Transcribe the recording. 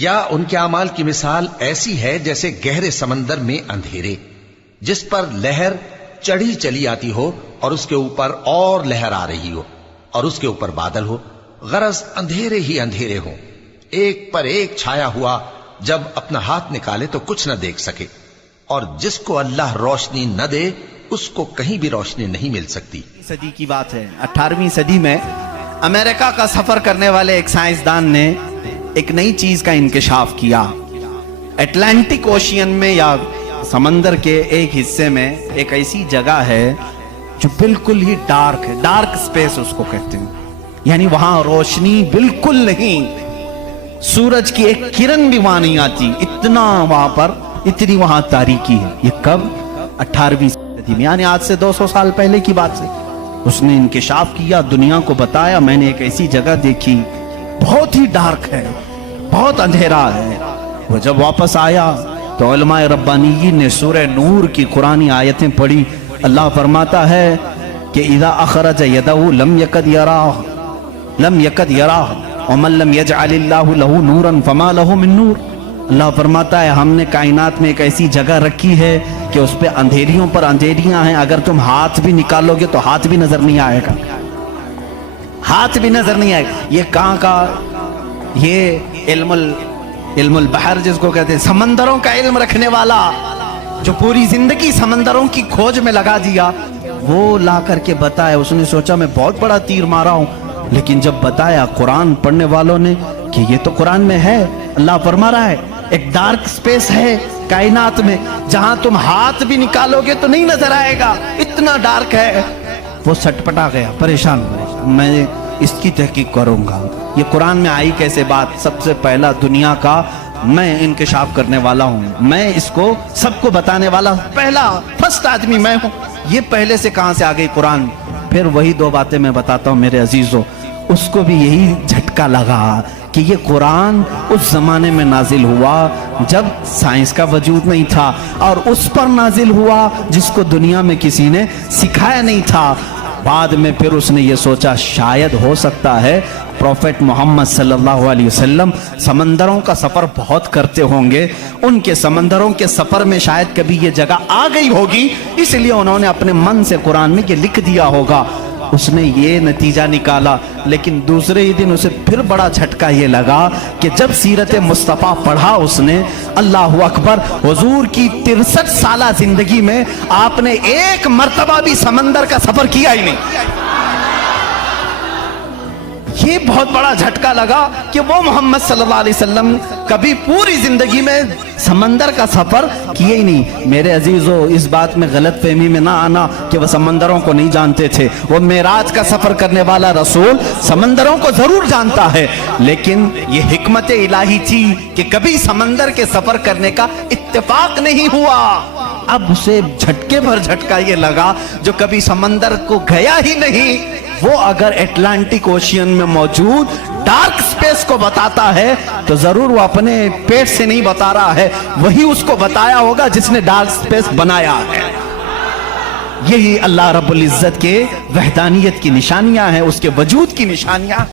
یا ان کے اعمال کی مثال ایسی ہے جیسے گہرے سمندر میں اندھیرے جس پر لہر چڑھی چلی آتی ہو اور اس کے اوپر اور لہر آ رہی ہو اور اس کے اوپر بادل ہو، غرض اندھیرے ہی اندھیرے ہوں، ایک پر ایک چھایا ہوا، جب اپنا ہاتھ نکالے تو کچھ نہ دیکھ سکے، اور جس کو اللہ روشنی نہ دے اس کو کہیں بھی روشنی نہیں مل سکتی۔ صدی کی بات ہے، 18ویں صدی میں امریکہ کا سفر کرنے والے ایک سائنسدان نے ایک نئی چیز کا انکشاف کیا۔ اٹلانٹک اوشین میں یا سمندر کے ایک حصے میں ایک ایسی جگہ ہے جو بالکل ہی ڈارک ہے، ڈارک سپیس اس کو کہتے ہیں، یعنی وہاں روشنی بالکل نہیں، سورج کی ایک کرن بھی وہاں نہیں آتی، اتنا وہاں پر، اتنی وہاں تاریکی ہے۔ یہ کب؟ 18ویں صدی میں، یعنی آج سے 200 سال پہلے کی بات ہے۔ اس نے انکشاف کیا، دنیا کو بتایا، میں نے ایک ایسی جگہ دیکھی، بہت ہی ڈارک ہے، بہت اندھیرا ہے۔ وہ جب واپس آیا تو علماء ربانیین نے سورہ نور کی قرآنی آیتیں پڑھی۔ اللہ فرماتا ہے کہ اذا اخرج یدہ لم یکد یراہ، لم یکد یراہ، ومن لم یجعل اللہ لہ نورا فما لہ من نور۔ اللہ فرماتا ہے ہم نے کائنات میں ایک ایسی جگہ رکھی ہے کہ اس پہ اندھیریوں پر اندھیریاں ہیں، اگر تم ہاتھ بھی نکالو گے تو ہاتھ بھی نظر نہیں آئے گا، ہاتھ بھی نظر نہیں آئے گا۔ یہ کہاں کا؟ یہ علم البحر جس کو کہتے ہیں، سمندروں کا علم رکھنے والا، جو پوری زندگی سمندروں کی کھوج میں لگا دیا، وہ لا کر کے بتایا۔ اس نے سوچا میں بہت بڑا تیر مارا ہوں، لیکن جب بتایا قرآن پڑھنے والوں نے کہ یہ تو قرآن میں ہے، اللہ فرما رہا ہے ایک ڈارک سپیس ہے کائنات میں جہاں تم ہاتھ بھی نکالو گے تو نہیں نظر آئے گا، اتنا ڈارک ہے۔ وہ سٹپٹا گیا، پریشان ہوا، میں اس کی تحقیق کروں گا، یہ قرآن میں آئی کیسے بات؟ سب سے پہلا دنیا کا میں انکشاف کرنے والا ہوں، میں اس کو سب کو بتانے والا پہلا فرسٹ آدمی میں ہوں، یہ پہلے سے کہاں سے آ گئی قرآن؟ پھر وہی دو باتیں میں بتاتا ہوں میرے عزیزوں۔ اس کو بھی یہی جھٹکا لگا کہ یہ قرآن اس زمانے میں نازل ہوا جب سائنس کا وجود نہیں تھا، اور اس پر نازل ہوا جس کو دنیا میں کسی نے سکھایا نہیں تھا۔ بعد میں پھر اس نے یہ سوچا شاید ہو سکتا ہے پروفیٹ محمد صلی اللہ علیہ وسلم سمندروں کا سفر بہت کرتے ہوں گے، ان کے سمندروں کے سفر میں شاید کبھی یہ جگہ آ گئی ہوگی، اس لیے انہوں نے اپنے من سے قرآن میں یہ لکھ دیا ہوگا۔ اس نے یہ نتیجہ نکالا، لیکن دوسرے ہی دن اسے پھر بڑا جھٹکا یہ لگا کہ جب سیرت مصطفیٰ پڑھا اس نے، اللہ اکبر، حضور کی 63 سالہ زندگی میں آپ نے ایک مرتبہ بھی سمندر کا سفر کیا ہی نہیں۔ یہ بہت بڑا جھٹکا لگا کہ وہ محمد صلی اللہ علیہ وسلم کبھی پوری زندگی میں سمندر کا سفر کیے ہی نہیں۔ میرے عزیزو، اس بات میں غلط فہمی میں نہ آنا کہ وہ سمندروں کو نہیں جانتے تھے، وہ معراج کا سفر کرنے والا رسول سمندروں کو ضرور جانتا ہے، لیکن یہ حکمت الہی تھی کہ کبھی سمندر کے سفر کرنے کا اتفاق نہیں ہوا۔ اب اسے جھٹکے بھر جھٹکا یہ لگا جو کبھی سمندر کو گیا ہی نہیں، وہ اگر اٹلانٹک اوشین میں موجود ڈارک سپیس کو بتاتا ہے تو ضرور وہ اپنے پیٹ سے نہیں بتا رہا ہے، وہی اس کو بتایا ہوگا جس نے ڈارک سپیس بنایا ہے۔ یہی اللہ رب العزت کے وحدانیت کی نشانیاں ہیں، اس کے وجود کی نشانیاں۔